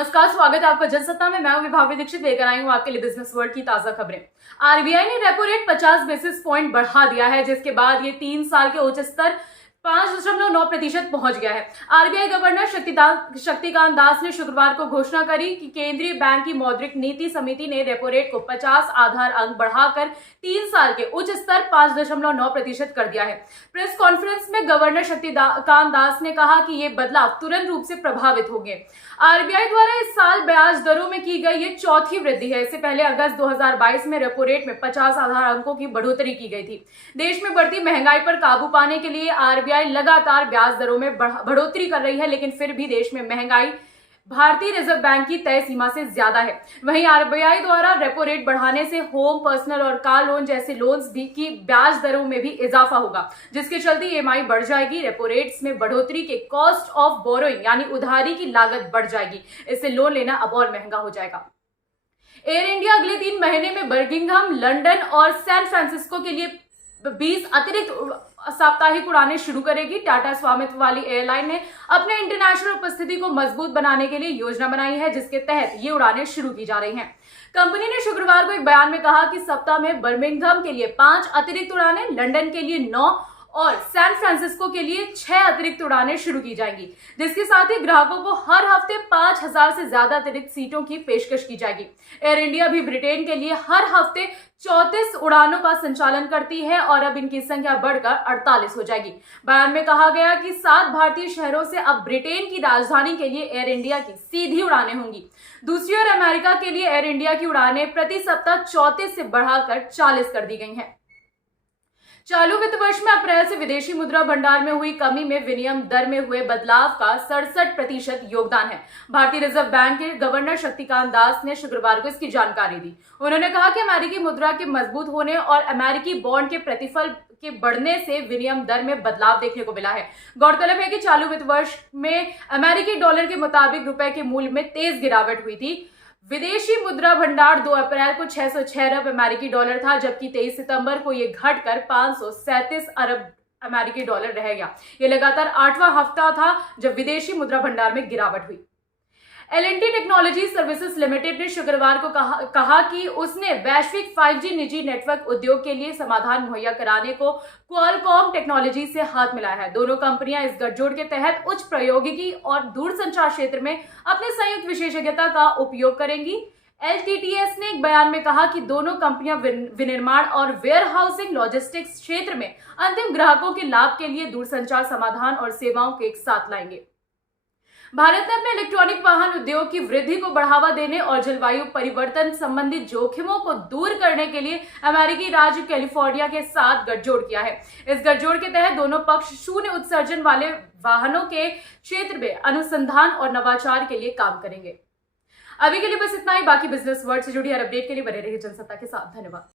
नमस्कार, स्वागत है आपका जनसत्ता में। मैं हूं विभावरी दीक्षित, लेकर आई हूं आपके लिए बिजनेस वर्ल्ड की ताजा खबरें। आरबीआई ने रेपो रेट 50 बेसिस पॉइंट बढ़ा दिया है, जिसके बाद ये 3 साल के उच्च स्तर 5.9% पहुंच गया है। आरबीआई गवर्नर शक्तिकांत दास ने शुक्रवार को घोषणा करी कि केंद्रीय बैंक की मौद्रिक नीति समिति ने रेपो रेट को 50 आधार अंक बढ़ाकर 3 साल के उच्च स्तर 5.9% कर दिया है। प्रेस कॉन्फ्रेंस में गवर्नर शक्तिकांत दास ने कहा कि ये बदलाव तुरंत रूप से प्रभावित होंगे। आरबीआई द्वारा इस साल ब्याज दरों में की गई ये चौथी वृद्धि है। इससे पहले अगस्त 2022 में रेपो रेट में 50 आधार अंकों की बढ़ोतरी की गई थी। देश में बढ़ती महंगाई पर काबू पाने के लिए आरबीआई लगातार ब्याज दरों में बढ़ोतरी कर रही है, लेकिन फिर भी देश में महंगाई भारतीय रिजर्व बैंक की तय सीमा से ज्यादा है। वहीं आरबीआई द्वारा रेपो रेट बढ़ाने से होम, पर्सनल और कार लोन जैसे लोन्स भी की ब्याज दरों में भी इजाफा होगा, जिसके चलते ईएमआई बढ़ जाएगी। रेपो रेट्स में बढ़ोतरी के कॉस्ट ऑफ बोरोइंग यानी उधारी की लागत बढ़ जाएगी। इससे लोन लेना अब और महंगा हो जाएगा। एयर इंडिया अगले 3 महीने में बर्मिंघम, लंदन और सैन फ्रांसिस्को के लिए 20 अतिरिक्त साप्ताहिक उड़ानें शुरू करेगी। टाटा स्वामित्व वाली एयरलाइन ने अपने इंटरनेशनल उपस्थिति को मजबूत बनाने के लिए योजना बनाई है, जिसके तहत ये उड़ानें शुरू की जा रही हैं। कंपनी ने शुक्रवार को एक बयान में कहा कि सप्ताह में बर्मिंघम के लिए 5 अतिरिक्त उड़ानें, लंदन के लिए 9 और सैन फ्रांसिस्को के लिए 6 अतिरिक्त उड़ानें शुरू की जाएंगी, जिसके साथ ही ग्राहकों को हर हफ्ते 5000 से ज्यादा अतिरिक्त सीटों की पेशकश की जाएगी। एयर इंडिया भी ब्रिटेन के लिए हर हफ्ते 34 उड़ानों का संचालन करती है और अब इनकी संख्या बढ़कर 48 हो जाएगी। बयान में कहा गया कि 7 भारतीय शहरों से अब ब्रिटेन की राजधानी के लिए एयर इंडिया की सीधी उड़ानें होंगी। दूसरी ओर अमेरिका के लिए एयर इंडिया की उड़ानें प्रति सप्ताह 34 से बढ़ाकर 40 कर दी गई हैं। चालू वित्त वर्ष में अप्रैल से विदेशी मुद्रा भंडार में हुई कमी में विनिमय दर में हुए बदलाव का 67% योगदान है। भारतीय रिजर्व बैंक के गवर्नर शक्तिकांत दास ने शुक्रवार को इसकी जानकारी दी। उन्होंने कहा कि अमेरिकी मुद्रा के मजबूत होने और अमेरिकी बॉन्ड के प्रतिफल के बढ़ने से विनिमय दर में बदलाव देखने को मिला है। गौरतलब है कि चालू वित्त वर्ष में अमेरिकी डॉलर के मुताबिक रुपए के मूल्य में तेज गिरावट हुई थी। विदेशी मुद्रा भंडार 2 अप्रैल को 606 अरब अमेरिकी डॉलर था, जबकि 23 सितंबर को यह घटकर 537 अरब अमेरिकी डॉलर रह गया। यह लगातार 8वां हफ्ता था जब विदेशी मुद्रा भंडार में गिरावट हुई। L&T टेक्नोलॉजी सर्विसेज लिमिटेड ने शुक्रवार को कहा कि उसने वैश्विक 5G निजी नेटवर्क उद्योग के लिए समाधान मुहैया कराने को क्वालकॉम टेक्नोलॉजी से हाथ मिलाया है। दोनों कंपनियां इस गठजोड़ के तहत उच्च प्रौद्योगिकी और दूरसंचार क्षेत्र में अपने संयुक्त विशेषज्ञता का उपयोग करेंगी। LTTS ने एक बयान में कहा कि दोनों कंपनियां विनिर्माण और वेयरहाउसिंग लॉजिस्टिक्स क्षेत्र में अंतिम ग्राहकों के लाभ के लिए दूरसंचार समाधान और सेवाओं को एक साथ लाएंगे। भारत ने अपने इलेक्ट्रॉनिक वाहन उद्योग की वृद्धि को बढ़ावा देने और जलवायु परिवर्तन संबंधित जोखिमों को दूर करने के लिए अमेरिकी राज्य कैलिफोर्निया के साथ गठजोड़ किया है। इस गठजोड़ के तहत दोनों पक्ष शून्य उत्सर्जन वाले वाहनों के क्षेत्र में अनुसंधान और नवाचार के लिए काम करेंगे। अभी के लिए बस इतना ही। बाकी बिजनेस वर्ल्ड से जुड़ी हर अपडेट के लिए बने रहिए जनसत्ता के साथ। धन्यवाद।